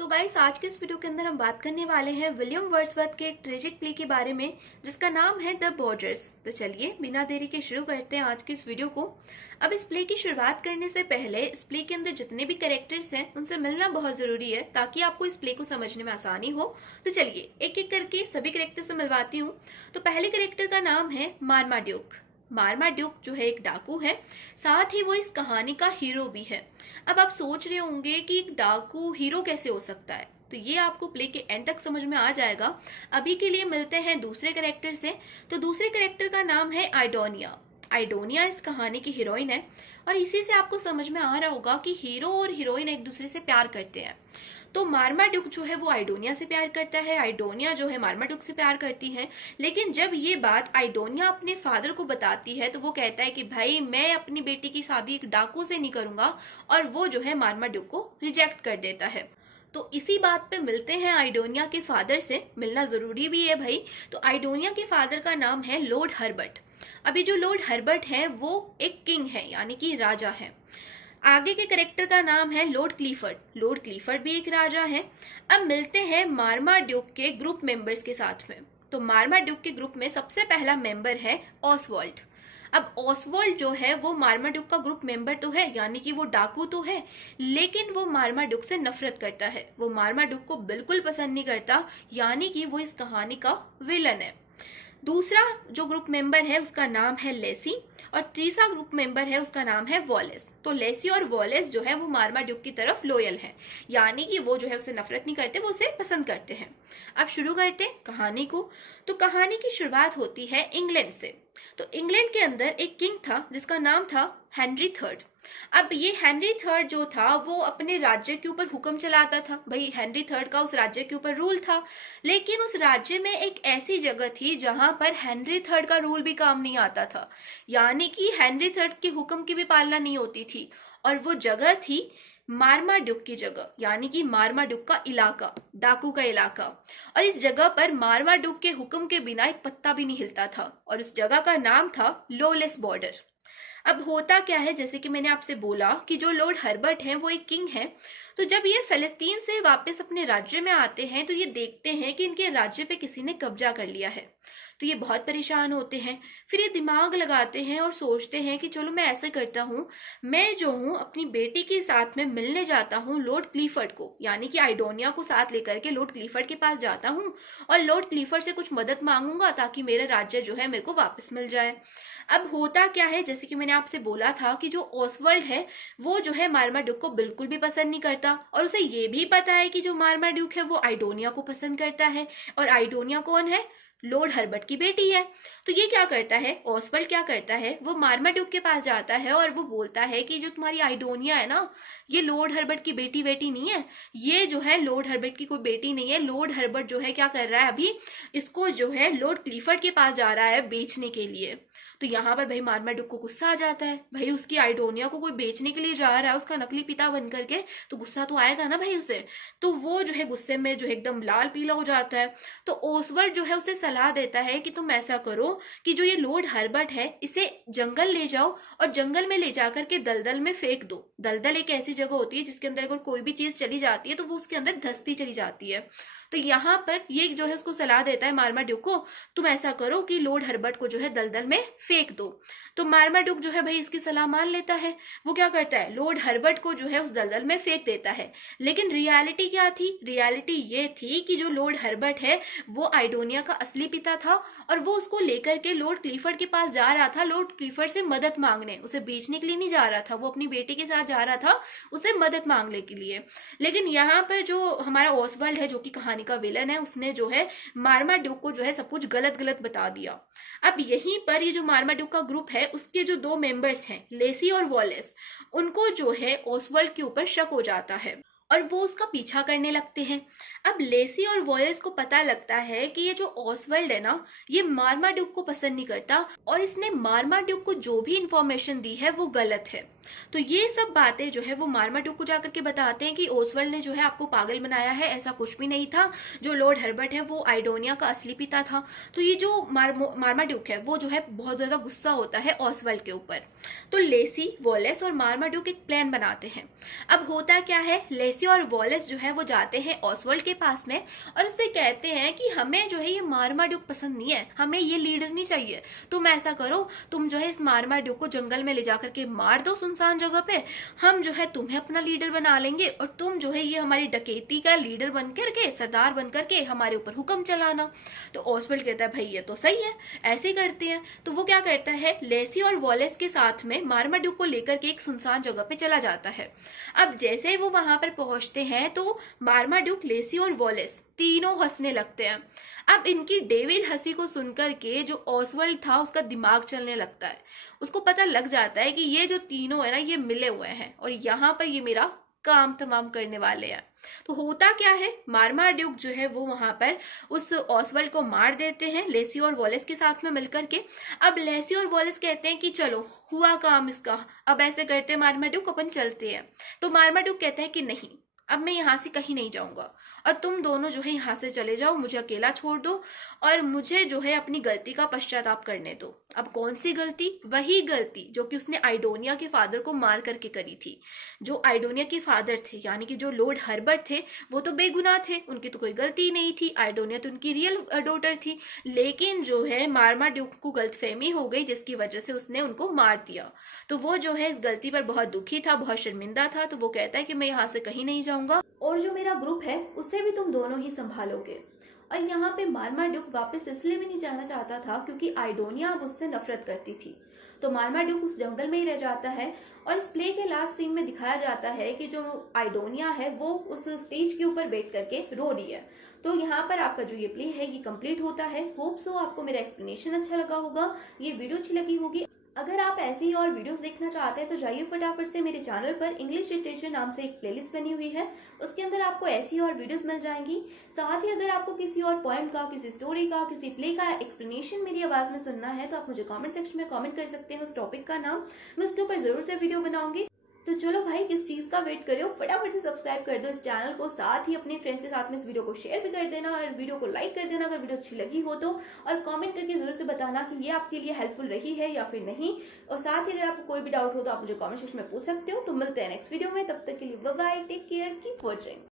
So guys, आज के इस वीडियो के अंदर हम बात करने वाले हैं विलियम वर्ड्सवर्थ के एक ट्रेजिक प्ले के बारे में जिसका नाम है द बॉर्डर्स। तो चलिए बिना देरी के शुरू करते हैं आज की इस वीडियो को। अब इस प्ले की शुरुआत करने से पहले इस प्ले के अंदर जितने भी कैरेक्टर्स हैं उनसे मिलना बहुत जरूरी है ताकि आपको इस प्ले को समझने में आसानी हो। तो चलिए एक एक करके सभी कैरेक्टर से मिलवाती हूँ। तो पहले कैरेक्टर का नाम है मार्माड्यूक। मार्माड्यूक जो है एक डाकू है, साथ ही वो इस कहानी का हीरो भी है। अब आप सोच रहे होंगे कि एक डाकू हीरो कैसे हो सकता है, तो ये आपको प्ले के एंड तक समझ में आ जाएगा। अभी के लिए मिलते हैं दूसरे कैरेक्टर से। तो दूसरे कैरेक्टर का नाम है आइडोनिया। आइडोनिया इस कहानी की हीरोइन है और इसी से आपको समझ में आ रहा होगा कि हीरो और हीरोइन एक दूसरे से प्यार करते हैं। तो मार्माड्यूक जो है वो आइडोनिया से प्यार करता है, आइडोनिया जो है मार्माड्यूक से प्यार करती है। लेकिन जब ये बात आइडोनिया अपने फादर को बताती है तो वो कहता है कि भाई मैं अपनी बेटी की शादी एक डाकू से नहीं करूंगा, और वो जो है मार्माड्यूक को रिजेक्ट कर देता है। तो इसी बात पे मिलते हैं आइडोनिया के फादर से, मिलना जरूरी भी है भाई। तो आइडोनिया के फादर का नाम है लॉर्ड हर्बर्ट। अभी जो लॉर्ड हर्बर्ट है वो एक किंग है, यानी कि राजा है। आगे के करेक्टर का नाम है लॉर्ड क्लीफर्ड। लॉर्ड क्लीफर्ड भी एक राजा है। अब मिलते हैं मार्माड्यूक के ग्रुप मेंबर्स के साथ में। तो मार्माड्यूक के ग्रुप में सबसे पहला मेंबर है ऑसवाल्ड। अब ऑसवाल्ड जो है वो मार्माड्यूक का ग्रुप मेंबर तो है, यानी कि वो डाकू तो है, लेकिन वो मार्माड्यूक से नफरत करता है। वो मार्माड्यूक को बिल्कुल पसंद नहीं करता, यानी कि वो इस कहानी का विलन है। दूसरा जो ग्रुप मेंबर है उसका नाम है लेसी, और तीसरा ग्रुप मेंबर है उसका नाम है वॉलेस। तो लेसी और वॉलेस जो है वो मार्माड्यूक की तरफ लॉयल है, यानी कि वो जो है उसे नफरत नहीं करते, वो उसे पसंद करते हैं। अब शुरू करते हैं कहानी को। तो कहानी की शुरुआत होती है इंग्लैंड से। तो इंग्लैंड के अंदर एक किंग था जिसका नाम था हेनरी थर्ड। अब ये हेनरी थर्ड जो था वो अपने राज्य के ऊपर हुक्म चलाता था। भाई हेनरी थर्ड का उस राज्य के ऊपर रूल था, लेकिन उस राज्य में एक ऐसी जगह थी जहां पर हेनरी थर्ड का रूल भी काम नहीं आता था, यानी कि हेनरी थर्ड के हुक्म की भी पालना नहीं होती थी। और वो जगह थी मार्माड्यूक की जगह, यानी कि मार्माड्यूक का इलाका, डाकू का इलाका। और इस जगह पर मार्माड्यूक के हुक्म के बिना एक पत्ता भी नहीं हिलता था, और उस जगह का नाम था लॉलेस बॉर्डर। अब होता क्या है, जैसे कि मैंने आपसे बोला कि जो लॉर्ड हर्बर्ट हैं वो एक किंग है। तो जब ये फिलिस्तीन से वापस अपने राज्य में आते हैं तो ये देखते हैं कि इनके राज्य पे किसी ने कब्जा कर लिया है। तो ये बहुत परेशान होते हैं। फिर ये दिमाग लगाते हैं और सोचते हैं कि चलो मैं ऐसे करता हूँ, मैं जो हूँ अपनी बेटी के साथ में मिलने जाता हूँ लॉर्ड क्लीफर्ड को, यानी कि आइडोनिया को साथ लेकर के लॉर्ड क्लीफर्ड के पास जाता हूँ और लॉर्ड क्लीफर्ड से कुछ मदद मांगूंगा ताकि मेरा राज्य जो है मेरे को वापस मिल जाए। अब होता क्या है, जैसे कि मैंने आपसे बोला था कि जो ऑसवर्ल्ड है वो जो है मार्माड्यूक को बिल्कुल भी पसंद नहीं करता, और उसे ये भी पता है कि जो मार्माड्यूक है वो आइडोनिया को पसंद करता है। और आइडोनिया कौन है? लॉर्ड हर्बर्ट की बेटी है। तो ये क्या करता है, ऑसवर्ल्ड क्या करता है, वो मार्माड्यूक के पास जाता है और वो बोलता है कि जो तुम्हारी आइडोनिया है ना, ये लॉर्ड हर्बर्ट की बेटी नहीं है, ये जो है लॉर्ड हर्बर्ट की कोई बेटी नहीं है। लॉर्ड हर्बर्ट जो है क्या कर रहा है, अभी इसको जो है लॉर्ड क्लीफर्ड के पास जा रहा है बेचने के लिए। तो यहाँ पर भाई मार्माड्यूक को गुस्सा आ जाता है। भाई उसकी आइडोनिया को कोई बेचने के लिए जा रहा है उसका नकली पिता बन करके, तो गुस्सा तो आएगा ना भाई उसे। तो वो जो है गुस्से में जो है एकदम लाल पीला हो जाता है। तो ओसवर्ल्ड जो है उसे सलाह देता है कि तुम ऐसा करो कि जो ये लॉर्ड हर्बर्ट है इसे जंगल ले जाओ और जंगल में ले जाकर के दलदल में फेंक दो। दलदल एक ऐसी जगह होती है जिसके अंदर अगर कोई भी चीज चली जाती है तो वो उसके अंदर धंसती चली जाती है। तो यहाँ पर ये जो है उसको सलाह देता है मार्माड्यूक को, तुम ऐसा करो कि लॉर्ड हर्बर्ट को जो है दलदल में फेंक दो। तो मार्माड्यूक जो है भाई इसकी सलाह मान लेता है। वो क्या करता है, लॉर्ड हर्बर्ट को जो है उस दलदल में फेंक देता है। लेकिन रियलिटी क्या थी, रियलिटी ये थी कि जो लॉर्ड हर्बर्ट है वो आइडोनिया का असली पिता था, और वो उसको लेकर के लॉर्ड क्लीफर्ड के पास जा रहा था, लॉर्ड क्लीफर्ड से मदद मांगने। उसे बेचने के लिए नहीं जा रहा था, वो अपनी बेटी के साथ जा रहा था उसे मदद मांगने के लिए। लेकिन यहाँ पर जो हमारा ऑसवर्ल्ड है जो कि कहानी का विलन है, उसने जो है मार्माड्यूक को जो है सब कुछ गलत गलत बता दिया। अब यहीं पर ये जो मार्माड्यूक का ग्रुप है उसके जो दो मेंबर्स हैं लेसी और वॉलेस, उनको जो है ऑसवर्ल्ड के ऊपर शक हो जाता है और वो उसका पीछा करने लगते हैं। अब लेसी और वॉलेस को पता लगता है कि ये जो ऑसवर्ल्ड है ना, ये मार्माड्यूक को पसंद नहीं करता और इसने मार्माड्यूक को जो भी इंफॉर्मेशन दी है वो गलत है। तो ये सब बातें जो है वो मार्माड्यूक को जाकर के बताते हैं कि ओसवर्ल्ड ने जो है आपको पागल बनाया है, ऐसा कुछ भी नहीं था। जो लॉर्ड हर्बर्ट है वो आइडोनिया का असली पिता था। तो ये जो मार्माड्यूक है वो जो है बहुत ज्यादा गुस्सा होता है ओसवर्ल्ड के ऊपर। तो लेसी, वॉलेस और मार्माड्यूक एक प्लान बनाते हैं। अब होता क्या है, लेसी लेसी और वॉलेस जो है वो जाते हैं ऑसवर्ल्ड के पास में और उससे कहते हैं कि हमें जो है ये मार्माड्यूक पसंद नहीं है, हमें ये लीडर नहीं चाहिए। तुम ऐसा करो, तुम जो है इस मार्माड्यूक को जंगल में ले जाकर के मार दो सुनसान जगह पे, हम जो है तुम्हें अपना लीडर बना लेंगे और तुम जो है ये हमारी डकैती का लीडर बन करके, सरदार बन करके हमारे ऊपर हुक्म चलाना। तो ऑसवर्ल्ड कहता है भाई ये तो सही है, ऐसे ही करते हैं। तो वो क्या करता है, लेसी और वॉलेस के साथ में मार्माड्यूक को लेकर के एक सुनसान जगह पे चला जाता है। अब जैसे वो वहां पर पहुंचते हैं तो मार्माड्यूक, लेसी और वॉलेस तीनों हंसने लगते हैं। अब इनकी डेविल हंसी को सुनकर के जो ऑसवर्ल्ड था उसका दिमाग चलने लगता है। उसको पता लग जाता है कि ये जो तीनों है ना ये मिले हुए हैं और यहाँ पर ये मेरा काम तमाम करने वाले हैं। तो होता क्या है, मार्माड्यूक जो है वो वहां पर उस ऑसवर्ल्ड को मार देते हैं लेसी और वॉलेस के साथ में मिलकर के। अब लेसी और वॉलेस कहते हैं कि चलो हुआ काम इसका, अब ऐसे करते हैं मार्माड्यूक, अपन चलते हैं। तो मार्माड्यूक कहते हैं कि नहीं, अब मैं यहाँ से कहीं नहीं जाऊंगा और तुम दोनों जो है यहाँ से चले जाओ, मुझे अकेला छोड़ दो और मुझे जो है अपनी गलती का पश्चाताप करने दो। अब कौन सी गलती, वही गलती जो कि उसने आइडोनिया के फादर को मार करके करी थी। जो आइडोनिया के फादर थे यानी कि जो लॉर्ड हर्बर्ट थे वो तो बेगुनाह थे, उनकी तो कोई गलती नहीं थी, आइडोनिया तो उनकी रियल डॉटर थी। लेकिन जो है मार्माड्यूक को गलतफहमी हो गई जिसकी वजह से उसने उनको मार दिया। तो वो जो है इस गलती पर बहुत दुखी था, बहुत शर्मिंदा था। तो वो कहता है कि मैं यहाँ से कहीं नहीं जाऊंगा और जो मेरा ग्रुप है उसे भी तुम दोनों ही संभालोगे। और यहाँ पे मार्माड्यूक वापस इसलिए भी नहीं जाना चाहता था क्योंकि आइडोनिया अब उससे नफरत करती थी। तो मार्माड्यूक उस जंगल में ही रह जाता है और इस प्ले के लास्ट सीन में दिखाया जाता है कि जो आइडोनिया है वो उस स्टेज के ऊपर बैठ करके रो रही है। तो यहाँ पर आपका जो ये प्ले है ये कंप्लीट होता है। होप सो आपको मेरा एक्सप्लेनेशन अच्छा लगा होगा, ये वीडियो अच्छी लगी होगी। अगर आप ऐसी ही और वीडियोस देखना चाहते हैं तो जाइए फटाफट से मेरे चैनल पर इंग्लिश लिटरेचर नाम से एक प्लेलिस्ट बनी हुई है, उसके अंदर आपको ऐसी और वीडियोस मिल जाएंगी। साथ ही अगर आपको किसी और पोएम का, किसी स्टोरी का, किसी प्ले का एक्सप्लेनेशन मेरी आवाज में सुनना है तो आप मुझे कमेंट सेक्शन में कमेंट कर सकते हैं उस टॉपिक का नाम, मैं उसके ऊपर जरूर से वीडियो बनाऊंगी। तो चलो भाई, किस चीज का वेट कर रहे हो, फटाफट से सब्सक्राइब कर दो इस चैनल को। साथ ही अपने फ्रेंड्स के साथ में इस वीडियो को शेयर भी कर देना और वीडियो को लाइक कर देना अगर वीडियो अच्छी लगी हो तो, और कमेंट करके जरूर से बताना कि ये आपके लिए हेल्पफुल रही है या फिर नहीं। और साथ ही अगर आपको कोई भी डाउट हो तो आप मुझे कमेंट सेक्शन में पूछ सकते हो। तो मिलते हैं नेक्स्ट वीडियो में, तब तक के लिए bye bye, take care, keep watching.